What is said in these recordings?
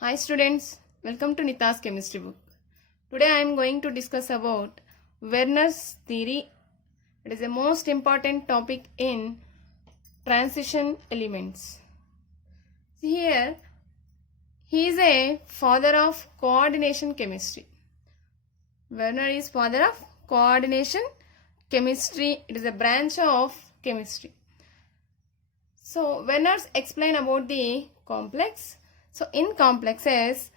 Hi students, welcome to Nita's chemistry book. Today I am going to discuss about Werner's theory. It is the most important topic in transition elements. See here, he is a father of coordination chemistry. Werner is father of coordination chemistry. It is a branch of chemistry. So Werner's explain about the complex. So in complexes,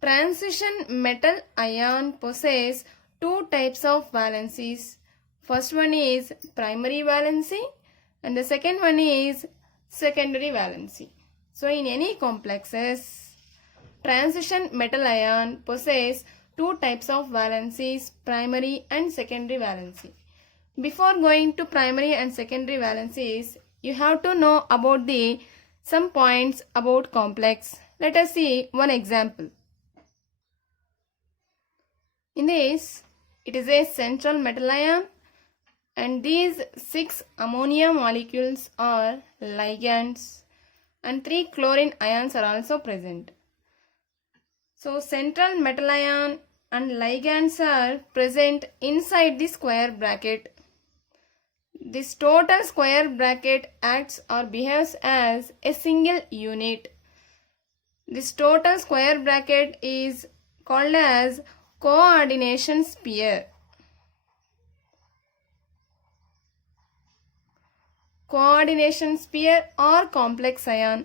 transition metal ion possess two types of valencies. First one is primary valency and the second one is secondary valency. So in any complexes, transition metal ion possess two types of valencies, primary and secondary valency. Before going to primary and secondary valencies, you have to know about the some points about complex. Let us see one example. In this, it is a central metal ion and these 6 ammonia molecules are ligands and 3 chlorine ions are also present. So central metal ion and ligands are present inside the square bracket. This total square bracket acts or behaves as a single unit. This total square bracket is called as coordination sphere. Coordination sphere or complex ion.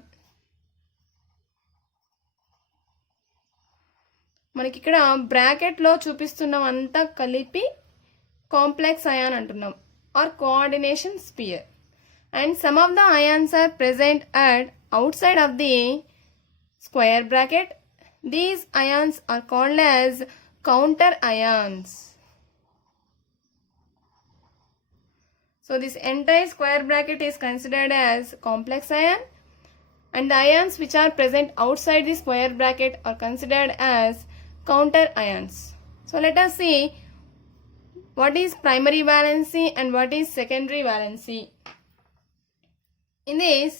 మనకి ఇక్కడ బ్రాకెట్లో చూపిస్తున్నవంతా కలిపి complex ion అంటున్నాం or coordination sphere and some of the ions are present at outside of the square bracket. These ions are called as counter ions. So this entire square bracket is considered as complex ion and the ions which are present outside the square bracket are considered as counter ions. So let us see what is primary valency and what is secondary valency. In this,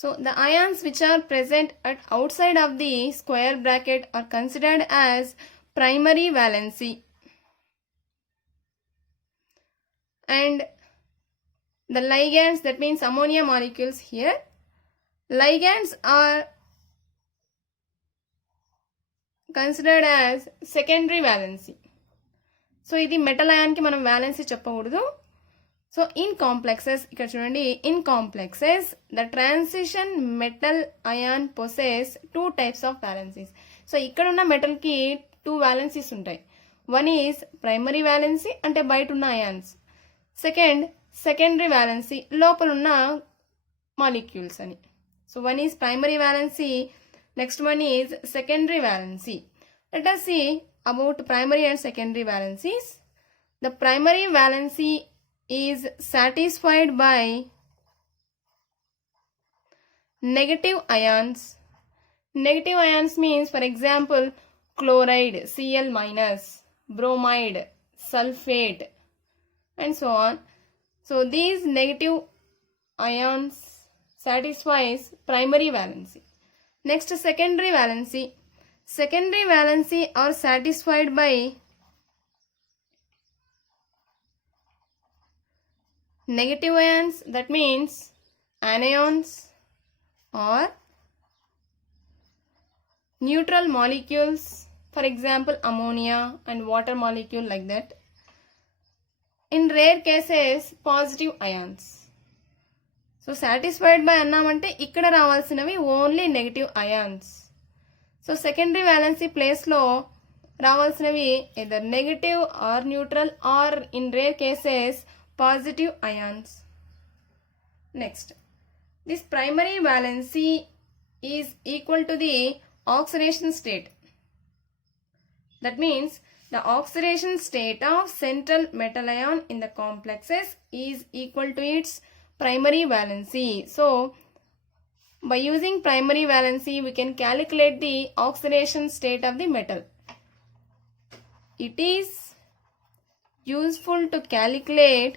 so the ions which are present at outside of the square bracket are considered as primary valency. And the ligands, that means ammonia molecules here, ligands are considered as secondary valency. So ఇది metal ion కి మనం valency చెప్పకూడదు. So in complexes ఇక్కడ చూడండి, in complexes the transition metal ion possess two types of valencies. So ఇక్కడ ఉన్న మెటల్ కి టూ వాలెన్సీస్ ఉంటాయి. వన్ ఈజ్ ప్రైమరీ వాలెన్సీ అంటే బయట ఉన్న అయాన్స్, సెకండ్ సెకండరీ వాలెన్సీ లోపల ఉన్న మాలిక్యూల్స్ అని. So one is primary valency, next one is secondary valency. Let us see about primary and secondary valencies. The primary valency is satisfied by negative ions. Negative ions means, for example, chloride, Cl minus, bromide, sulfate, and so on. So these negative ions satisfies primary valency. Next, secondary valency. Secondary valency are satisfied by negative ions, that means anions or neutral molecules, for example ammonia and water molecule, like that. In rare cases, positive ions. So satisfied by అన్నామంటే ఇక్కడ రావాల్సినవి only negative ions. So secondary valency ప్లేస్లో రావాల్సినవి either negative or neutral or in rare cases positive ions. Next, this primary valency is equal to the oxidation state. That means the oxidation state of central metal ion in the complexes is equal to its primary valency. So by using primary valency we can calculate the oxidation state of the metal. It is useful to calculate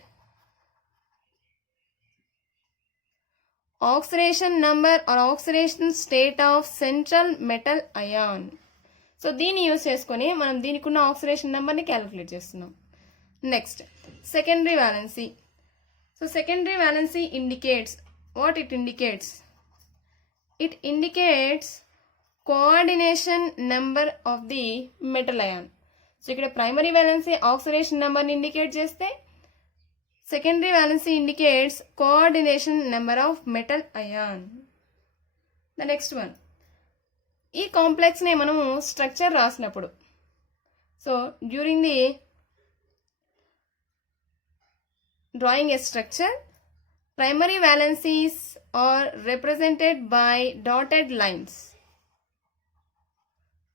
oxidation number or oxidation state of central metal ion. So దీన్ని use చేసుకొని మనం దీనికి ఉన్న oxidation నెంబర్ని calculate చేస్తున్నాం. Next secondary valency. So secondary valency indicates what it indicates? It indicates coordination number of the metal ion. So ఇక్కడ primary valency oxidation నెంబర్ని indicate చేస్తే secondary valency indicates coordination number of metal ion. The next one, ఈ కాంప్లెక్స్ని మనము structure రాసినప్పుడు, so during the drawing a structure, primary valencies are represented by dotted lines.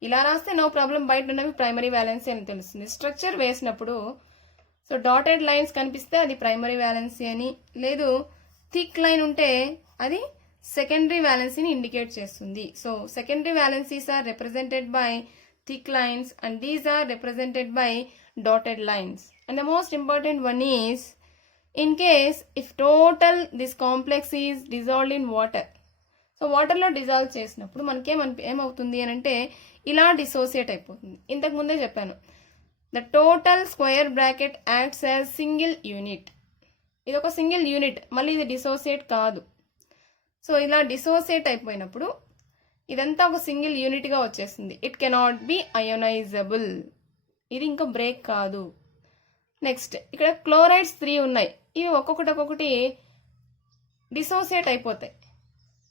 ఇలా రాస్తే no problem, బయట ఉన్నవి ప్రైమరీ వ్యాలెన్సీ అని తెలుస్తుంది. స్ట్రక్చర్ వేసినప్పుడు సో డాటెడ్ లైన్స్ కనిపిస్తే అది ప్రైమరీ వ్యాలెన్సీ అని, లేదు థిక్ లైన్ ఉంటే అది సెకండరీ వ్యాలెన్సీని ఇండికేట్ చేస్తుంది. So secondary valencies are represented by thick lines and these are represented by dotted lines. And the most important one is in case if total this complex is dissolved in water. So వాటర్లో డిజాల్వ్ చేసినప్పుడు మనకి ఏమవుతుంది అని అంటే ఇలా డిసోసియేట్ అయిపోతుంది. ఇంతకు ముందే చెప్పాను, the total square bracket acts as single unit. ఇది ఒక సింగిల్ యూనిట్, మళ్ళీ ఇది డిసోసియేట్ కాదు. సో ఇలా డిసోసియేట్ అయిపోయినప్పుడు ఇదంతా ఒక సింగిల్ యూనిట్గా వచ్చేస్తుంది. ఇట్ కెనాట్ బి అయోనైజబుల్, ఇది ఇంకా బ్రేక్ కాదు. నెక్స్ట్ ఇక్కడ క్లోరైడ్స్ 3 ఉన్నాయి, ఇవి ఒక్కొక్కటి డిసోసియేట్ అయిపోతాయి.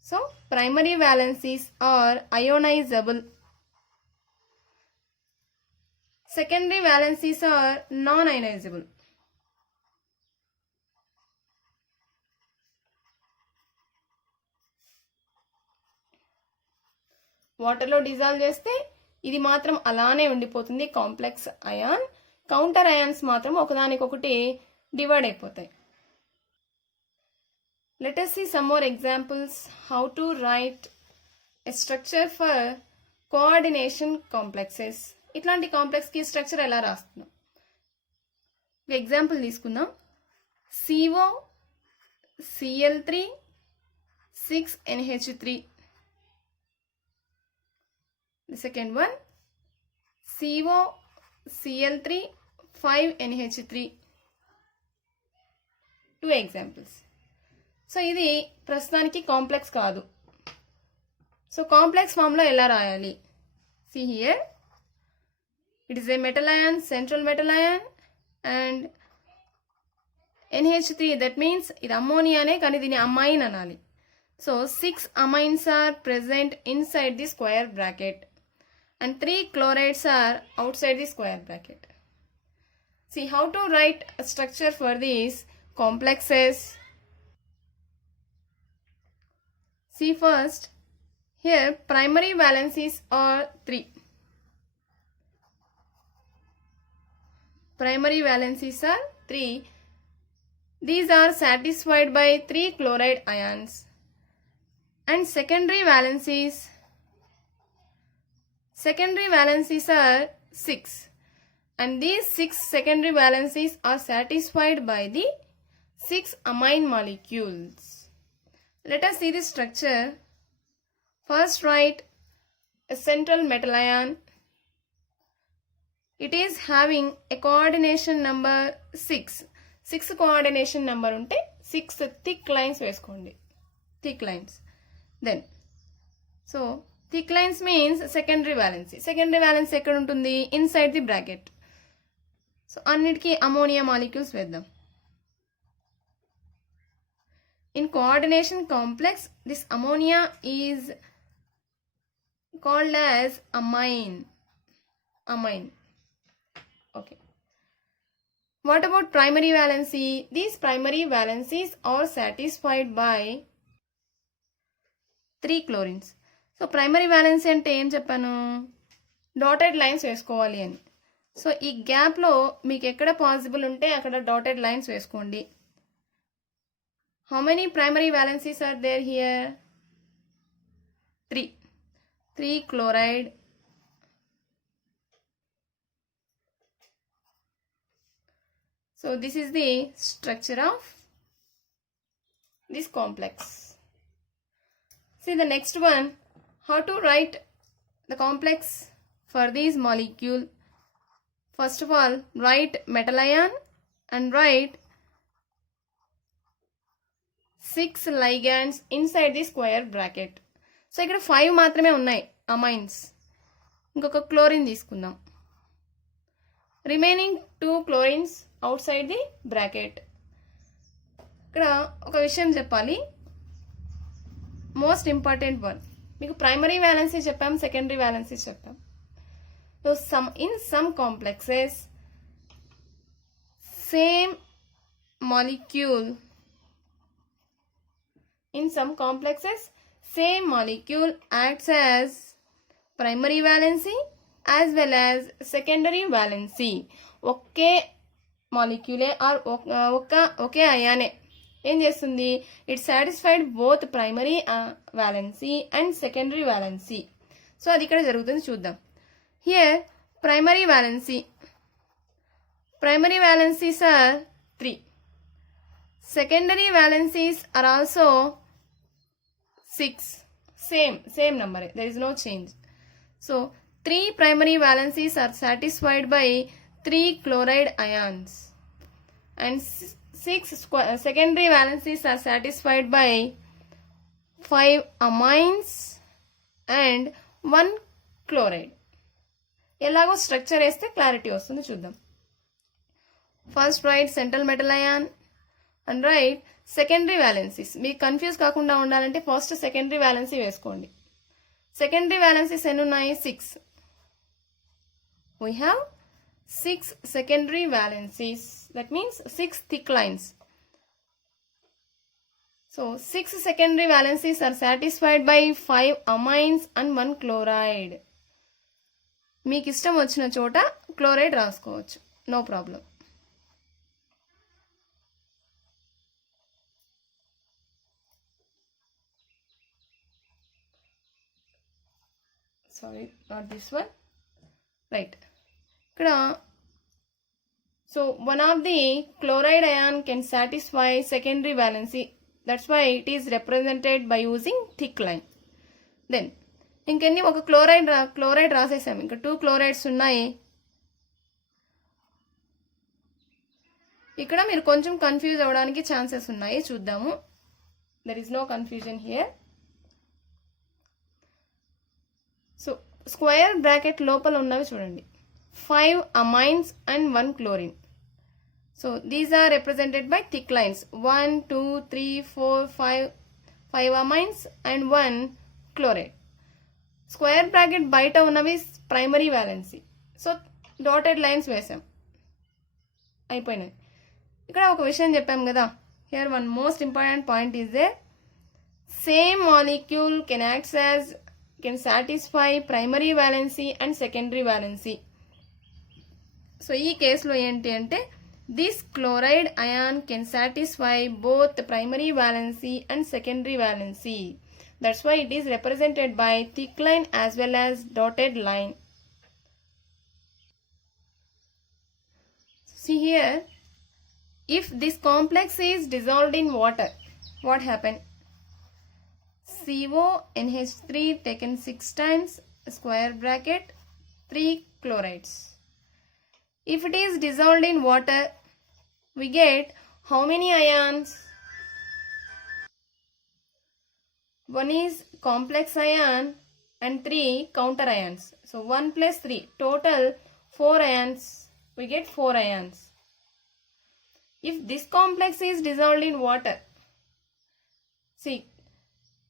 So primary valencies are ionizable, secondary valencies are non ionizable. వాటర్లో డిజాల్వ్ చేస్తే ఇది మాత్రం అలానే ఉండిపోతుంది కాంప్లెక్స్ అయాన్. కౌంటర్ అయాన్స్ మాత్రం ఒకదానికొకటి డివైడ్ అయిపోతాయి. Let us see some more examples how to write a structure for coordination complexes. ఇట్లాంటి కాంప్లెక్స్ కి స్ట్రక్చర్ ఎలా రాస్తున్నాం? ఎగ్జాంపుల్ తీసుకుందాం. CO Cl3 6NH3. The second one CO Cl3 5NH3. 2 examples. So ఇది ప్రస్తుతానికి కాంప్లెక్స్ కాదు. సో కాంప్లెక్స్ ఫామ్లో ఎలా రాయాలి? See here, it is a metal ion, central metal ion, and NH3, that means ఇది అమ్మోనియానే కానీ దీని అమైన్ అనాలి. సో 6 amines are present inside the square bracket and 3 chlorides are outside the square bracket. See how to write a structure for these complexes. See first, here primary valencies are 3. Primary valencies are 3. These are satisfied by 3 chloride ions. And secondary valencies are 6. And these 6 secondary valencies are satisfied by the 6 amine molecules. Let us see the structure. First write a central metal ion. It is having a coordination number 6. 6 coordination number unte 6 thick lines veskondi. Thick lines. Then, so thick lines means secondary valency. Secondary valency ekkada untundi? Inside the bracket. So అన్నిటికీ ammonia molecules వేద్దాం. In coordination complex, this ammonia is called as amine. Okay. What about primary valency? These primary valencies are satisfied by 3 chlorines. So primary valency అంటే ఏం చెప్పాను? Dotted lines వేసుకోవాలి అని. సో ఈ గ్యాప్లో మీకు ఎక్కడ పాసిబుల్ ఉంటే అక్కడ డాటెడ్ లైన్స్ వేసుకోండి. How many primary valencies are there here? 3. 3 chloride. So this is the structure of this complex. See the next one, how to write the complex for these molecule. First of all, write metal ion and write 6 ligands inside the square bracket. So ఇక్కడ 5 మాత్రమే ఉన్నాయి అమైన్స్. ఇంకొక క్లోరిన్ తీసుకుందాం. రిమైనింగ్ 2 chlorines out side the bracket. ఇక్కడ ఒక విషయం చెప్పాలి, most important one. మీకు ప్రైమరీ వ్యాలెన్సీ చెప్పాం, సెకండరీ వ్యాలెన్సీ చెప్పాం. So in some complexes, same molecule acts as primary valency as well as secondary valency. ఒకే మాలిక్యూలే ఆర్ ఒకే అయానే ఏం చేస్తుంది, it satisfied both primary valency and secondary valency. So అది ఇక్కడ జరుగుతుంది, చూద్దాం. Here primary valencies are 3. Secondary valencies are also 6. Same number, there is no change. So 3 primary valencies are satisfied by 3 chloride ions and 6 secondary valencies are satisfied by 5 amines and 1 chloride. ఎలాగో structure వేస్తే clarity వస్తుంది, చూద్దాం. First write central metal ion and write secondary valencies. మీకు confuse కాకుండా ఉండాలంటే first secondary valency వేసుకోండి. Secondary valencies ఎన్ని ఉన్నాయి, 6. We have 6 secondary valencies. That means 6 thick lines. So 6 secondary valencies are satisfied by 5 amines and 1 chloride. మీకు ఇష్టం వచ్చిన చోట క్లోరైడ్ రాసుకోవచ్చు, no problem. Sorry, not this one. Right, ఇక్కడ so one of the chloride ion can satisfy secondary valency. That's why it is represented by using thick line. Then ఇంకెన్ని, ఒక క్లోరైడ్ రాసేసాం, ఇంకా 2 క్లోరైడ్స్ ఉన్నాయి. ఇక్కడ మీరు కొంచెం కన్ఫ్యూజ్ అవ్వడానికి ఛాన్సెస్ ఉన్నాయి, చూద్దాము. There is no confusion here. So square bracket లోపల ఉన్నవి చూడండి, 5 amines and 1 chlorine. So these are represented by thick lines, 1 2 3 4 5 amines and 1 chloride. Square bracket బయట ఉన్నవి primary valency. So dotted lines వేసాం, అయిపోయినాయి. ఇక్కడ ఒక విషయం చెప్పాం కదా, here one most important point is they, same molecule can satisfy primary valency and secondary valency. So ఈ కేసులో ఏంటి అంటే, this chloride ion can satisfy both primary valency and secondary valency. That's why it is represented by thick line as well as dotted line. See here, if this complex is dissolved in water, what happened? CONH3 taken 6 times, square bracket, 3 chlorides. If it is dissolved in water, we get how many ions? 1 is complex ion and 3 counter ions. So 1 plus 3, total 4 ions. We get 4 ions. If this complex is dissolved in water, see,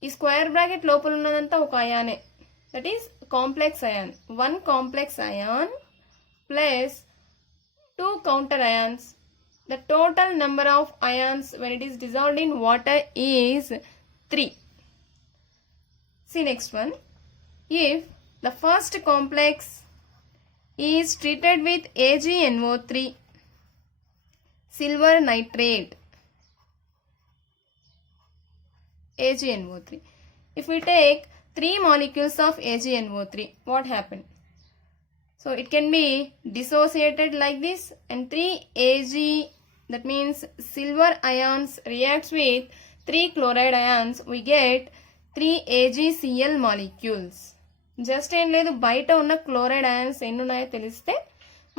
ఈ square bracket లోపల ఉన్నదంతా ఒక అయానే, that is complex ion. 1 complex ion plus 2 counter ions. The total number of ions when it is dissolved in water is 3. See next one. If the first complex is treated with AgNO3, silver nitrate, AgNO3. If we take 3 molecules of AgNO3, what happened? So it can be dissociated like this, and 3 Ag, that means silver ions reacts with 3 chloride ions, we get 3 AgCl molecules. Just ఏం లేదు, బయట ఉన్న chloride ions ఎన్ని ఉన్నాయో తెలిస్తే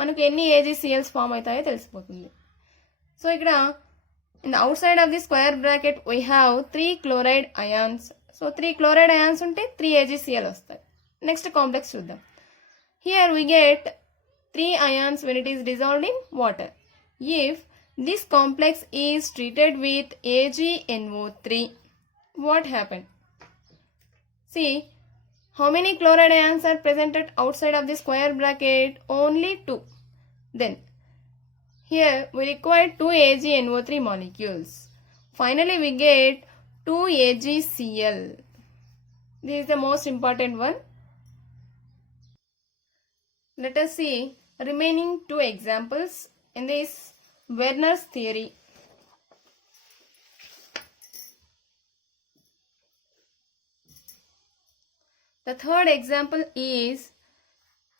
మనకు ఎన్ని AgCls form అవుతాయో తెలిసిపోతుంది. సో ఇక్కడ in the outside of the square bracket we have 3 chloride ions. So 3 chloride ions ఉంటే 3 AgCl వస్తాయి. నెక్స్ట్ కాంప్లెక్స్ చూద్దాం. Here we get 3 ions when it is dissolved in water. If this complex is treated with AgNO3, what happened? See, how many chloride ions are present at outside of the square bracket? Only 2. Then here we require 2 AgNO3 molecules. Finally we get 2 AgCl. This is the most important one. Let us see remaining 2 examples in this Werner's theory. The third example is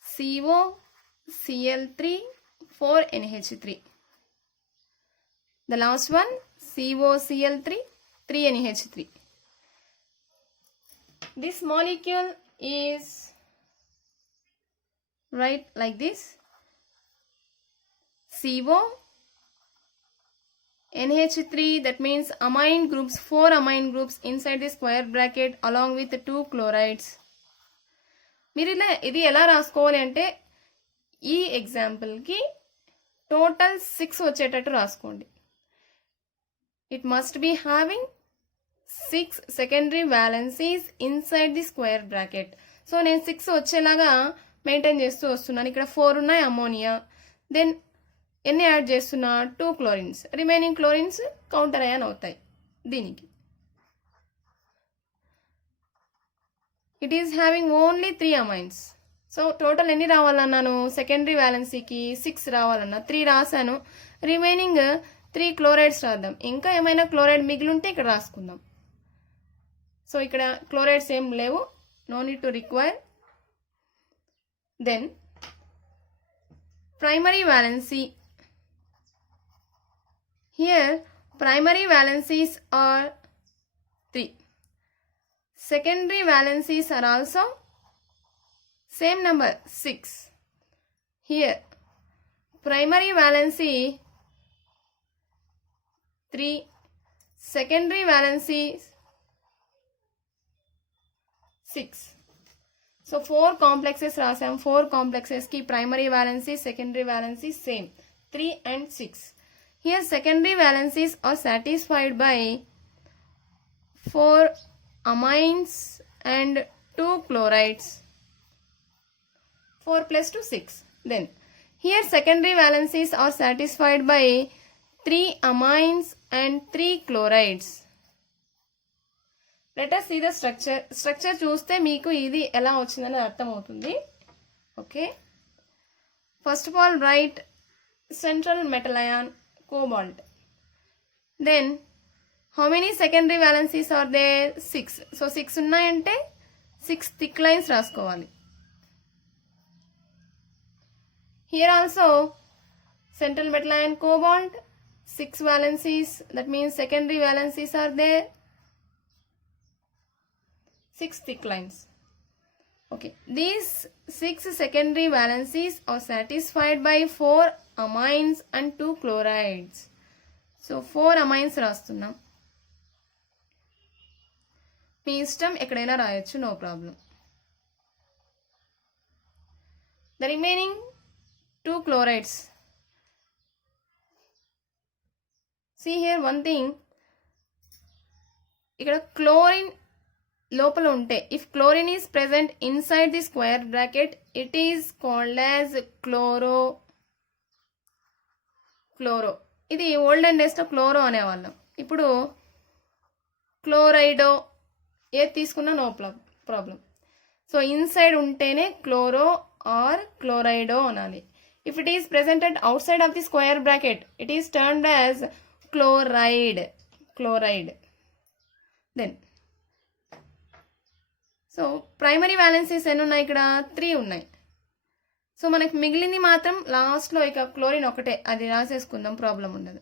COCl3 4NH3. The last one COCl3 3NH3. This molecule is right like this: CO NH3, that means amine groups, 4 amine groups inside the square bracket along with 2 chlorides. మీరు ఇలా ఇది ఎలా రాసుకోవాలి అంటే ఈ ఎగ్జాంపుల్కి టోటల్ 6 వచ్చేటట్టు రాసుకోండి. It must be having 6 secondary valencies inside the square bracket. So నేను 6 వచ్చేలాగా మెయింటైన్ చేస్తూ వస్తున్నాను. ఇక్కడ 4 ఉన్నాయి అమోనియా, దెన్ ఎన్ని యాడ్ చేస్తున్నా 2 chlorines, remaining chlorines counter ion అవుతాయి దీనికి. It is having only 3 amines. So total ఎన్ని రావాలన్నాను, సెకండరీ వ్యాలెన్సీకి 6 రావాలన్నా 3 రాశాను, రిమైనింగ్ 3 క్లోరైడ్స్ రాద్దాం. ఇంకా ఏమైనా క్లోరైడ్ మిగిలి ఉంటే ఇక్కడ రాసుకుందాం. సో ఇక్కడ క్లోరైడ్స్ ఏం లేవు, no need to require. Then primary valency. Here primary valencies are 3. Secondary valencies are also same number 6. Here primary valency 3, secondary valency 6. So 4 complexes rasam. 4 complexes ki primary valency, secondary valency same 3 and 6. Here secondary valencies are satisfied by 4 amines and 2 chlorides. 4 plus 2 6. Then here secondary valencies are satisfied by 3 amines and 3 chlorides. Let us see the structure. Structure చూస్తే మీకు ఇది ఎలా వచ్చిందని అర్థమవుతుంది. Okay. First of all write central metal ion cobalt. Then how many secondary valencies are there? 6. So 6 ఉన్నాయంటే 6 thick lines రాసుకోవాలి. Here also central metal ion cobalt, 6 valencies, that means secondary valencies are there, 6 thick lines. Okay, these 6 secondary valencies are satisfied by 4 amines and 2 chlorides. So 4 amines రాస్తున్నాం. మీ ఇష్టం ఎక్కడైనా రాయొచ్చు, no problem. The remaining 2 chlorides. See here one thing, ఇక్కడ chlorine లోపల ఉంటే, if chlorine is present inside the square bracket, it is called as chloro. ఇది olden డేస్లో chloro అనేవాళ్ళం. ఇప్పుడు క్లోరైడో ఏది తీసుకున్నా నో ప్రాబ్లం. సో ఇన్సైడ్ ఉంటేనే క్లోరో ఆర్ క్లోరైడో అనాలి. If it is presented outside of the square bracket, it is turned as chloride. Then so primary valencies ఎన్ని ఉన్నాయి, ఇక్కడ 3 ఉన్నాయి. సో మనకు మిగిలింది మాత్రం లాస్ట్లో ఇక క్లోరిన్ ఒకటే, అది రాసేసుకుందాం, ప్రాబ్లం ఉండదు.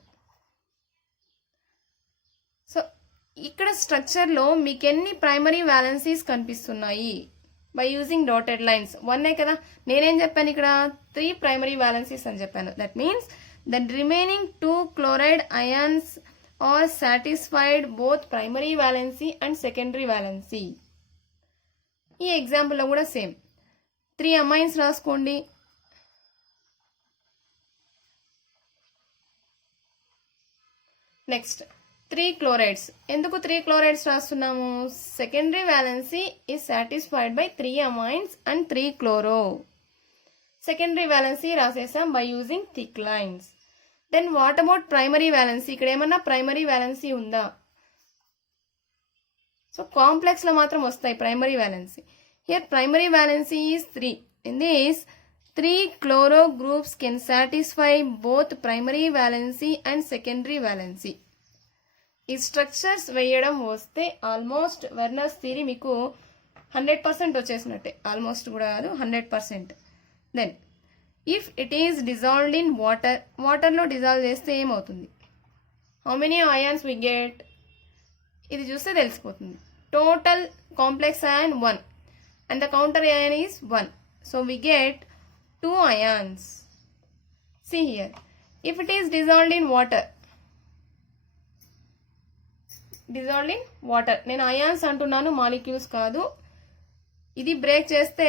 సో ఇక్కడ స్ట్రక్చర్లో మీకు ఎన్ని ప్రైమరీ వ్యాలెన్సీస్ కనిపిస్తున్నాయి బై యూజింగ్ డాటెడ్ లైన్స్. 1 కదా, నేనేం చెప్పాను ఇక్కడ 3 ప్రైమరీ వ్యాలెన్సీస్ అని చెప్పాను. That means the remaining 2 chloride ions are satisfied both primary valency and secondary valency. ఈ ఎగ్జాంపుల్లో కూడా సేమ్ 3 అమైన్స్ రాసుకోండి. Next 3 chlorides. ఎందుకు 3 క్లోరైడ్స్ రాస్తున్నాము? Secondary valency is satisfied by 3 amines and 3 chloro. Secondary valency రాసేసాం by using thick lines. Then what about primary valency? ఇక్కడ ఏమన్నా primary valency ఉందా? సో కాంప్లెక్స్ లో మాత్రం వస్తాయి primary valency. Here primary valency is 3. In this 3 chloro groups can satisfy both primary valency and secondary valency. ఈ స్ట్రక్చర్స్ వేయడం వస్తే almost Werner's theory మీకు 100% వచ్చేసినట్టే. ఆల్మోస్ట్ కూడా కాదు, 100%. Then if it is dissolved in water, వాటర్లో డిజాల్వ్ చేస్తే ఏమవుతుంది? How many ions we get? ఇది చూస్తే తెలిసిపోతుంది. Total complex ion 1 and the counter ion is 1. So we get 2 ions. See here, if it is dissolved in water, నేను అయాన్స్ అంటున్నాను, మాలిక్యూల్స్ కాదు. ఇది బ్రేక్ చేస్తే,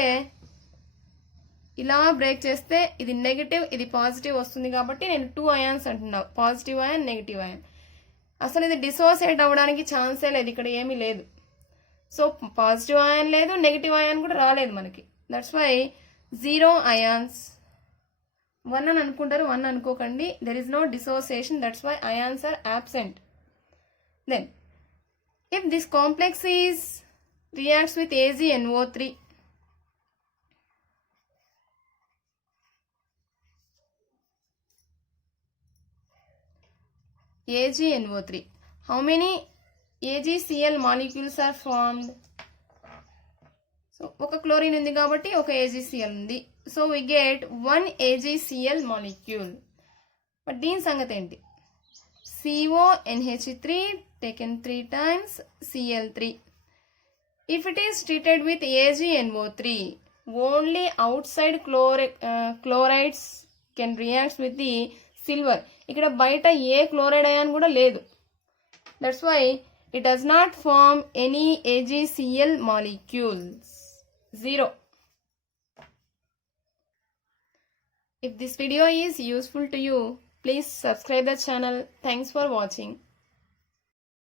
ఇలా బ్రేక్ చేస్తే ఇది నెగటివ్, ఇది పాజిటివ్ వస్తుంది కాబట్టి నేను 2 అయాన్స్ అంటున్నా, పాజిటివ్ అయాన్, నెగిటివ్ అయాన్. అసలు ఇది డిసోసియేట్ అవ్వడానికి ఛాన్సే లేదు, ఇక్కడ ఏమీ లేదు. సో పాజిటివ్ అయాన్ లేదు, నెగిటివ్ అయాన్ కూడా రాలేదు మనకి. దట్స్ వై 0 ions. 1 అని అనుకుంటారు, 1 అనుకోకండి. There is no dissociation, that's why ions are absent. Then if this complex is reacts with AgNO3, AgNO3, how many AgCl molecules are formed? So ఒక chlorine ఉంది కాబట్టి ఒక AgCl ఉంది. So we get 1 AgCl molecule. But దీని సంగతి ఏంటి? CONH3 taken 3 times Cl3. If it is treated with AgNO3, only outside chlorides can react with the silver. ఇక్కడ బయట ఏ క్లోరైడ్ అయాన్ కూడా లేదు. That's why it does not form any AgCl molecules. 0. If this video is useful to you, please subscribe the channel. Thanks for watching.